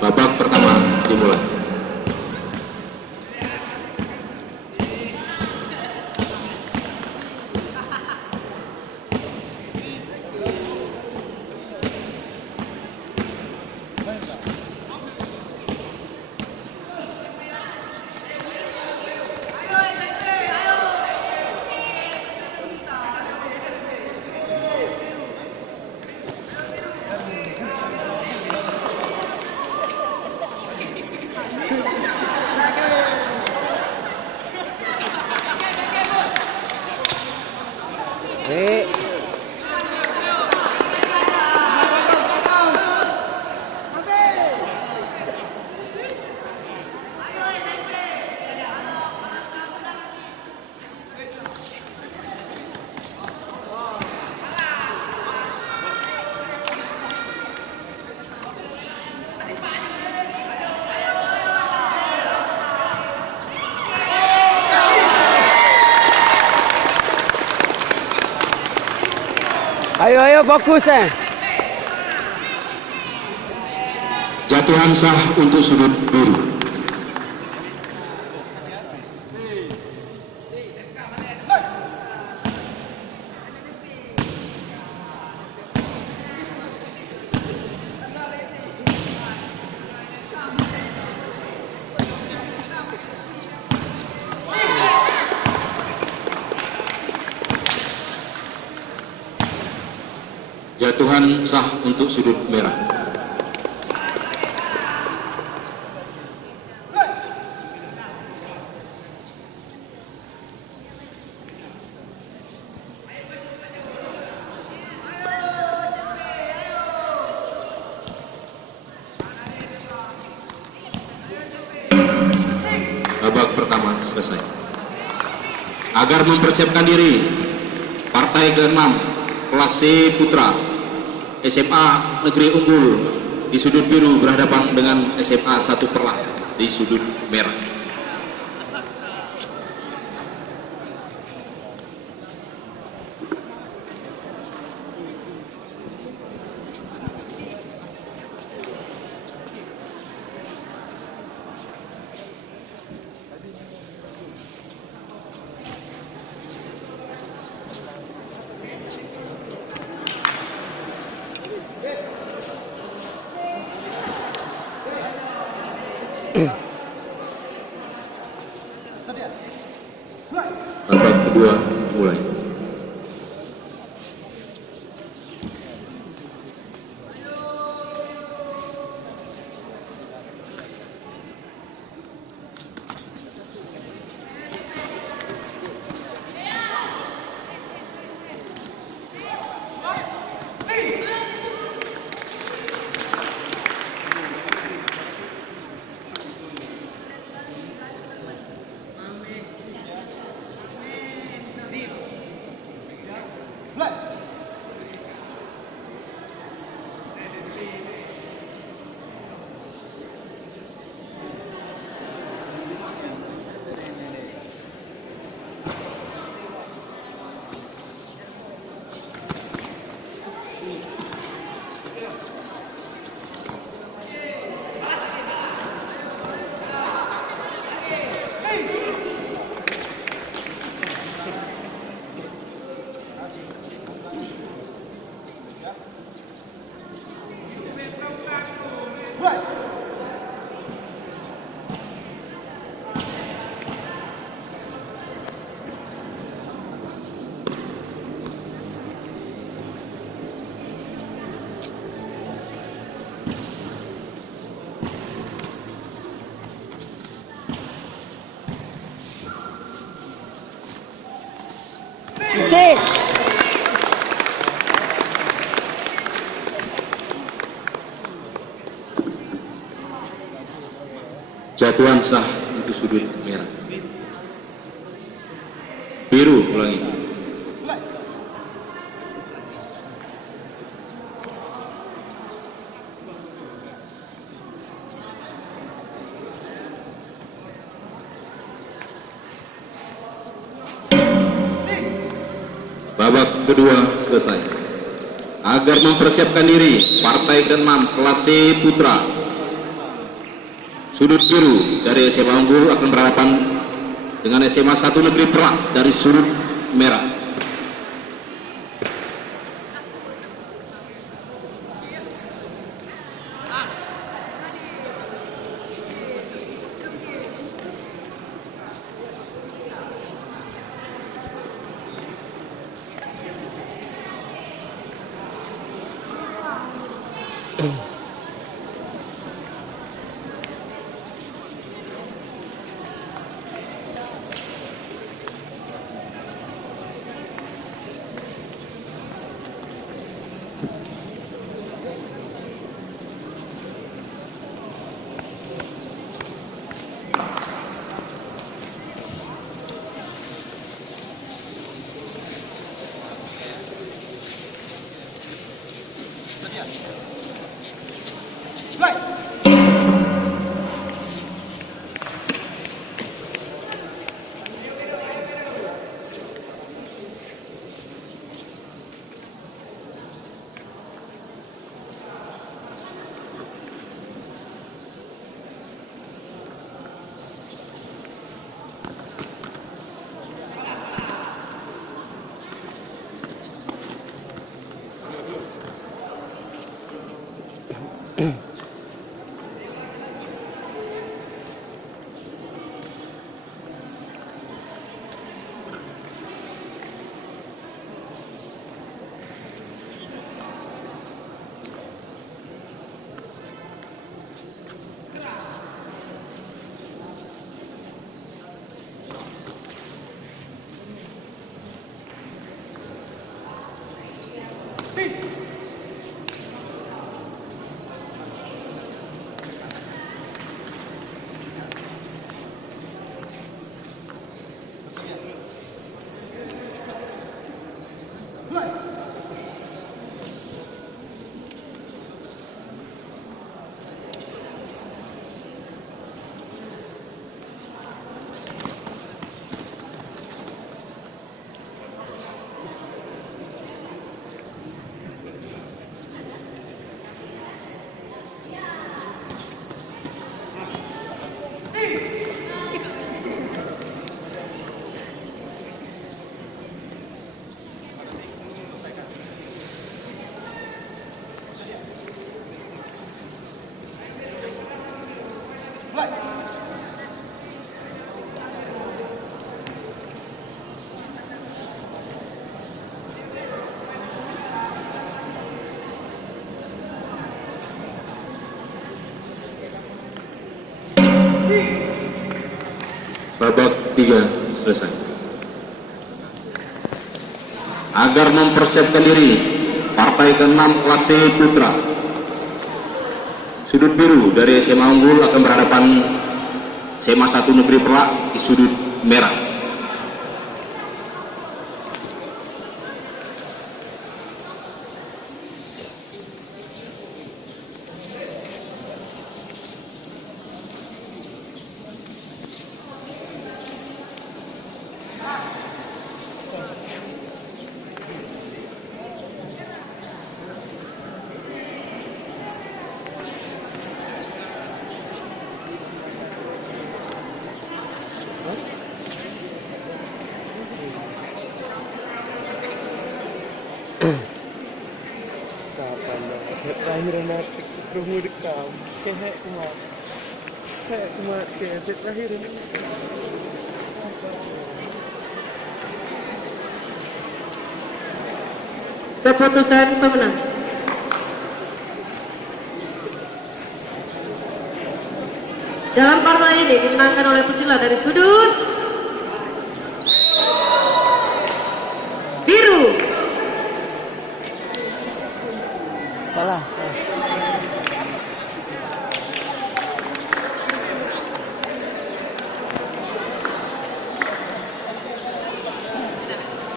Babak pertama dimulai. Ayo fokus Jatuhan sah untuk sudut biru. Jatuhan sah untuk sudut merah. Babak pertama selesai. Agar mempersiapkan diri, partai ke-6 kelas C Putra SMA Negeri Unggul di sudut biru berhadapan dengan SMA 1 Perlah di sudut merah. Babak kedua mulai. Jatuhan sah untuk sudut merah. Biru, ulangi. Babak kedua selesai. Agar mempersiapkan diri, partai ke-6 kelas C Putra sudut biru dari SMA Unggul akan berhadapan dengan SMA 1 Negeri Perak dari sudut merah. Babak 3 selesai. Agar mempersiapkan diri, partai ke-6 kelas C Putra sudut biru dari SMA Unggul akan berhadapan SMA 1 Negeri Perak di sudut merah. Terakhir nak kerumuh dekam, kehek kumat, kehek terakhir ini. Keputusan pemenang. Dalam partai ini dimenangkan oleh pesilat dari sudut